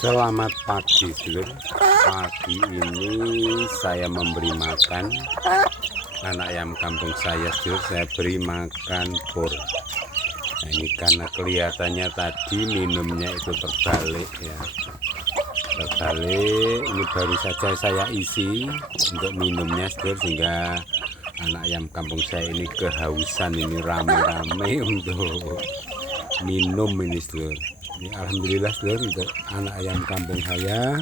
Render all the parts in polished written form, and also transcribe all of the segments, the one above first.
Selamat pagi, Sedulur. Pagi ini saya memberi makan anak ayam kampung saya, Sedulur. Saya beri makan pur. Nah, ini karena kelihatannya tadi minumnya itu terbalik ya. Terbalik, ini baru saja saya isi untuk minumnya, Sedulur, sehingga anak ayam kampung saya ini kehausan, ini rame-rame untuk minum ini, Sedulur. Ini alhamdulillah, Sedulur, untuk anak ayam kampung saya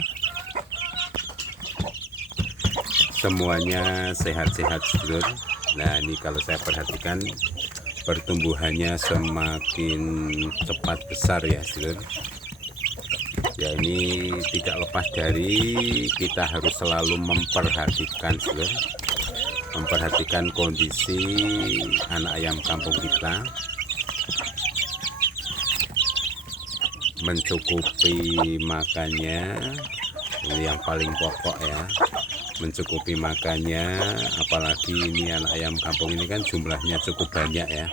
semuanya sehat-sehat, Sedulur. Nah, ini kalau saya perhatikan pertumbuhannya semakin cepat besar ya, Sedulur. Ya, ini tidak lepas dari kita harus selalu memperhatikan, Sedulur, memperhatikan kondisi anak ayam kampung kita, mencukupi makannya, ini yang paling pokok ya, mencukupi makannya. Apalagi ini anak ayam kampung ini kan jumlahnya cukup banyak ya,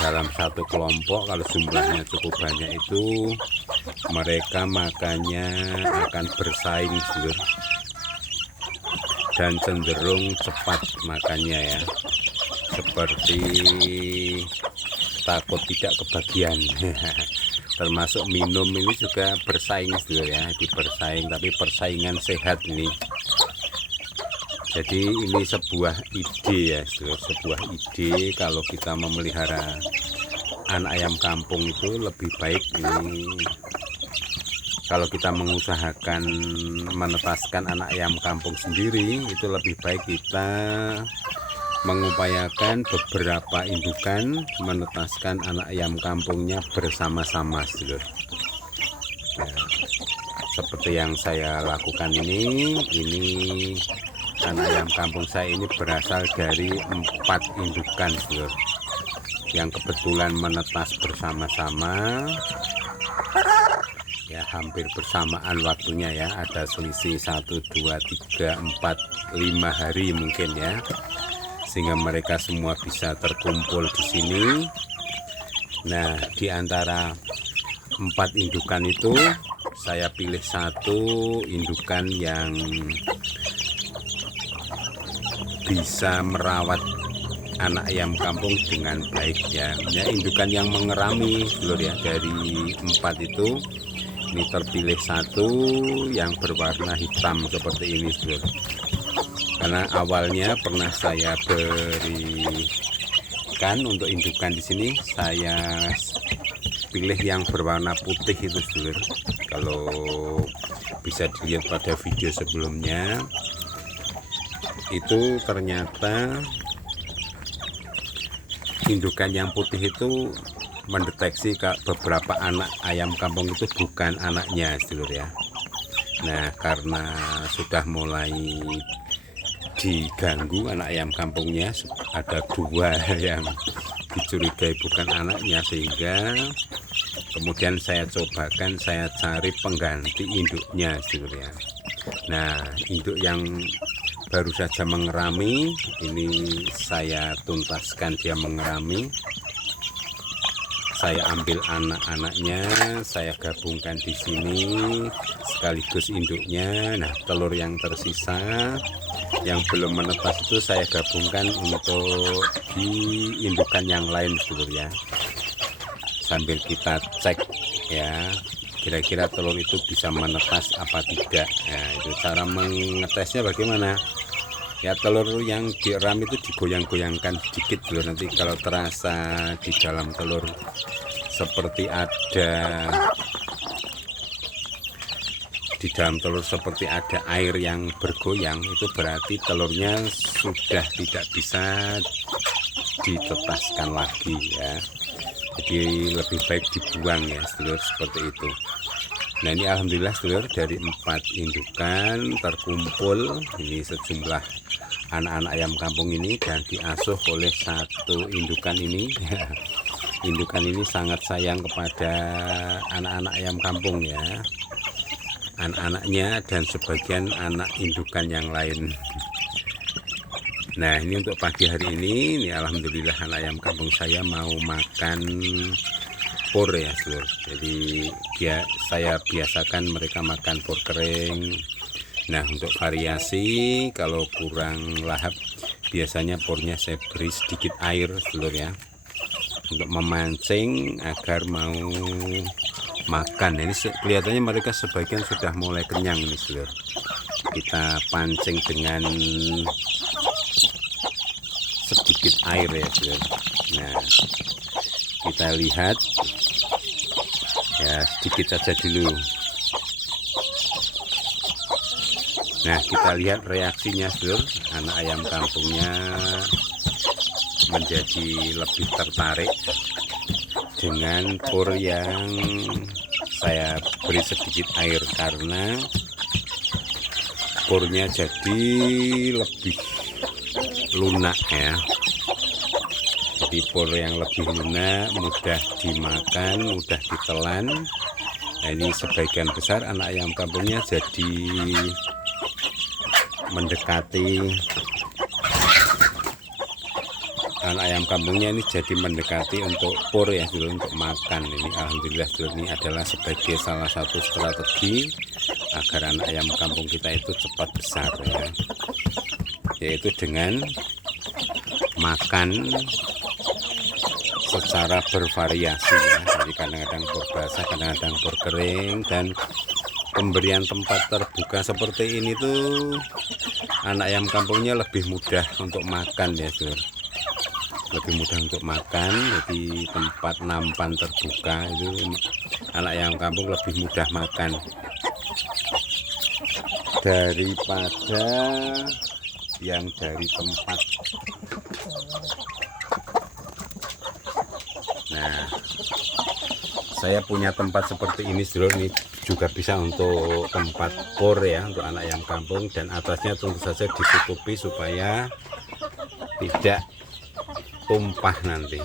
dalam satu kelompok kalau jumlahnya cukup banyak itu mereka makannya akan bersaing, Sedulur, dan cenderung cepat makannya ya, seperti takut tidak kebagian. Termasuk minum ini juga bersaing, Sedulur ya, bersaing, tapi persaingan sehat ini. Jadi ini sebuah ide ya, Sedulur, sebuah ide kalau kita memelihara anak ayam kampung itu lebih baik ini kalau kita mengusahakan menetaskan anak ayam kampung sendiri, itu lebih baik kita mengupayakan beberapa indukan menetaskan anak ayam kampungnya bersama-sama, Sedulur. Ya, seperti yang saya lakukan ini anak ayam kampung saya ini berasal dari 4 indukan, Sedulur, yang kebetulan menetas bersama-sama ya, hampir bersamaan waktunya ya, ada selisih 1, 2, 3, 4, 5 hari mungkin ya, sehingga mereka semua bisa terkumpul di sini. Nah, di antara 4 indukan itu saya pilih 1 indukan yang bisa merawat anak ayam kampung dengan baik ya. Ya, indukan yang mengerami, Sedulur ya, dari 4 itu ini terpilih 1 yang berwarna hitam seperti ini, Sedulur. Karena awalnya pernah saya berikan untuk indukan di sini, saya pilih yang berwarna putih itu, Sedulur. Kalau bisa dilihat pada video sebelumnya, itu ternyata indukan yang putih itu mendeteksi beberapa anak ayam kampung itu bukan anaknya, Sedulur ya. Nah, karena sudah mulai diganggu anak ayam kampungnya, ada 2 yang dicurigai bukan anaknya, sehingga kemudian saya cobakan, saya cari pengganti induknya, Sedulur ya. Nah, induk yang baru saja mengerami ini saya tuntaskan, dia mengerami, saya ambil anak-anaknya, saya gabungkan di sini sekaligus induknya. Nah, telur yang tersisa yang belum menetas itu saya gabungkan untuk di indukan yang lain, Sedulur ya, sambil kita cek ya, kira-kira telur itu bisa menetas apa tidak. Nah, itu cara mengetesnya bagaimana ya, telur yang dieram itu digoyang-goyangkan sedikit dulu, nanti kalau terasa di dalam telur seperti ada air yang bergoyang, itu berarti telurnya sudah tidak bisa ditetaskan lagi ya. Jadi lebih baik dibuang ya, Sedulur, seperti itu. Nah, ini alhamdulillah, Sedulur, dari 4 indukan terkumpul ini sejumlah anak-anak ayam kampung ini dan diasuh oleh 1 indukan ini. Indukan ini sangat sayang kepada anak-anak ayam kampung ya, anak-anaknya dan sebagian anak indukan yang lain. Nah, ini untuk pagi hari ini alhamdulillah anak ayam kampung saya mau makan pur ya seluruh. Jadi saya biasakan mereka makan pur kering. Nah, untuk variasi kalau kurang lahap biasanya purnya saya beri sedikit air seluruh ya, untuk memancing agar mau makan. Ini kelihatannya mereka sebagian sudah mulai kenyang nih seluruh. Kita pancing dengan sedikit air ya seluruh. Nah, kita lihat ya, sedikit saja dulu. Nah, kita lihat reaksinya seluruh. Anak ayam kampungnya menjadi lebih tertarik dengan pur yang saya beri sedikit air, karena purnya jadi lebih lunak ya. Jadi pur yang lebih lunak, mudah dimakan, mudah ditelan. Nah, ini sebagian besar anak ayam kampungnya jadi mendekati, anak ayam kampungnya ini jadi mendekati untuk pur ya dulu, untuk makan. Ini alhamdulillah dulu, ini adalah sebagai salah satu strategi agar anak ayam kampung kita itu cepat besar ya, yaitu dengan makan secara bervariasi ya. Jadi kadang-kadang pur basah, kadang-kadang pur kering, dan pemberian tempat terbuka seperti ini tuh anak ayam kampungnya lebih mudah untuk makan ya seluruh. Lebih mudah untuk makan. Jadi tempat nampan terbuka itu anak ayam kampung lebih mudah makan daripada yang dari tempat. Nah, saya punya tempat seperti ini seluruh, ini juga bisa untuk tempat pur ya, untuk anak ayam kampung, dan atasnya tentu saja ditutupi supaya tidak tumpah nanti,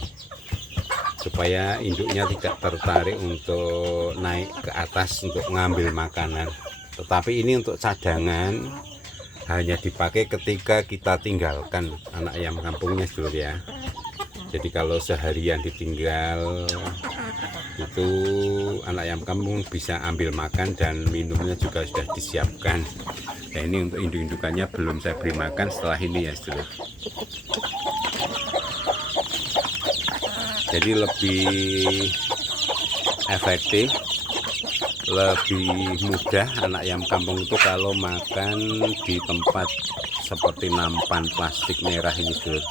supaya induknya tidak tertarik untuk naik ke atas untuk ngambil makanan. Tetapi ini untuk cadangan, hanya dipakai ketika kita tinggalkan anak ayam kampungnya seluruh ya. Jadi kalau seharian ditinggal itu anak ayam kampung bisa ambil makan, dan minumnya juga sudah disiapkan. Nah, ini untuk induk-indukannya belum saya beri makan, setelah ini ya seluruh. Jadi lebih efektif, lebih mudah anak ayam kampung itu kalau makan di tempat seperti nampan plastik merah ini seluruh.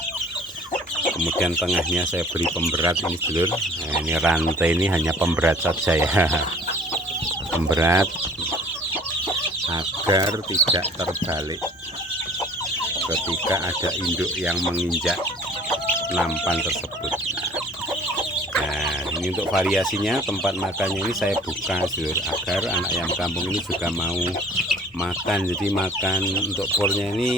Kemudian tengahnya saya beri pemberat ini seluruh. Nah, ini rantai ini hanya pemberat saja ya, pemberat agar tidak terbalik ketika ada induk yang menginjak nampan tersebut. Nah, ini untuk variasinya, tempat makannya ini saya buka seluruh, agar anak ayam kampung ini juga mau makan. Jadi makan untuk purnya ini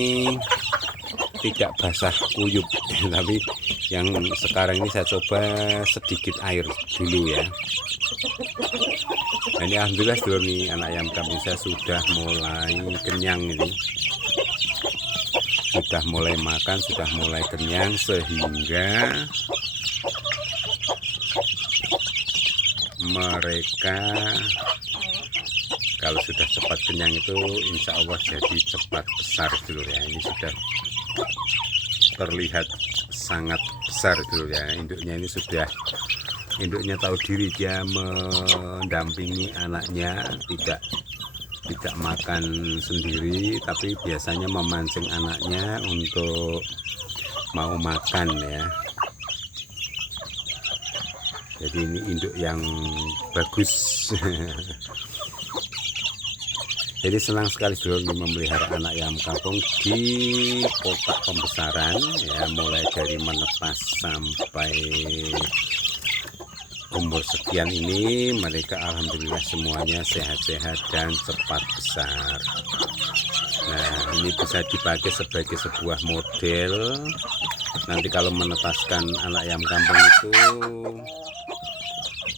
tidak basah kuyup, tapi yang sekarang ini saya coba sedikit air dulu ya. Nah, ini alhamdulillah dulu nih anak ayam kampung saya sudah mulai kenyang, ini sudah mulai makan, sudah mulai kenyang, sehingga mereka kalau sudah cepat kenyang itu insya Allah jadi cepat besar dulu ya. Ini sudah terlihat sangat besar dulu ya induknya. Ini sudah, induknya tahu diri, dia mendampingi anaknya, tidak makan sendiri, tapi biasanya memancing anaknya untuk mau makan ya. Jadi ini induk yang bagus. Jadi senang sekali dulu memelihara anak ayam kampung di kotak pembesaran ya, mulai dari menetas sampai umur sekian ini mereka alhamdulillah semuanya sehat-sehat dan cepat besar. Nah, ini bisa dipakai sebagai sebuah model nanti kalau menetaskan anak ayam kampung itu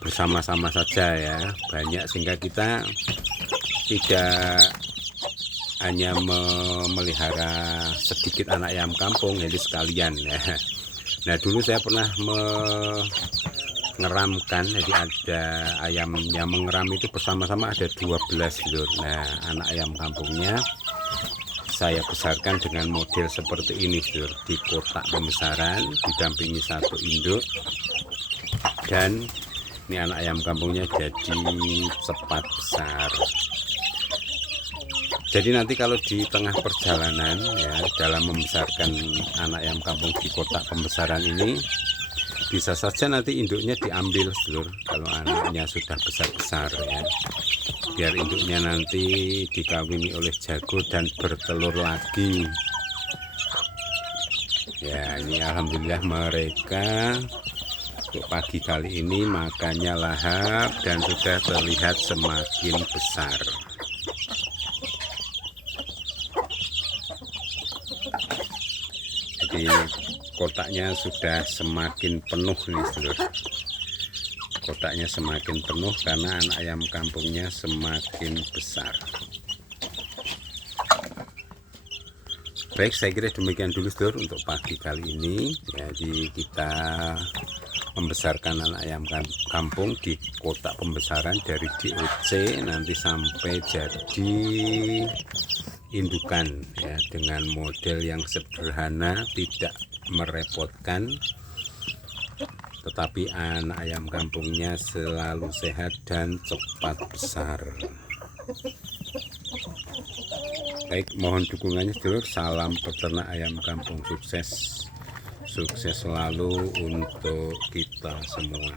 bersama-sama saja ya, banyak, sehingga kita tidak hanya memelihara sedikit anak ayam kampung, jadi sekalian ya. Nah, dulu saya pernah ngeramkan. Jadi ada ayam yang mengeram itu bersama-sama ada 12 lur. Nah, anak ayam kampungnya saya besarkan dengan model seperti ini lur, di kotak pembesaran didampingi satu induk. Dan ini anak ayam kampungnya jadi cepat besar. Jadi nanti kalau di tengah perjalanan ya dalam membesarkan anak ayam kampung di kotak pembesaran ini, bisa saja nanti induknya diambil lur kalau anaknya sudah besar-besar ya, biar induknya nanti dikawini oleh jago dan bertelur lagi ya. Ini alhamdulillah mereka untuk pagi kali ini makannya lahap dan sudah terlihat semakin besar. Jadi kotaknya sudah semakin penuh nih sedulur. Kotaknya semakin penuh karena anak ayam kampungnya semakin besar. Baik, saya kira demikian dulu sedulur untuk pagi kali ini. Jadi kita membesarkan anak ayam kampung di kotak pembesaran dari DOC nanti sampai jadi indukan ya, dengan model yang sederhana, tidak merepotkan, tetapi anak ayam kampungnya selalu sehat dan cepat besar. Baik, mohon dukungannya sedulur. Salam peternak ayam kampung sukses. Sukses selalu untuk kita semua.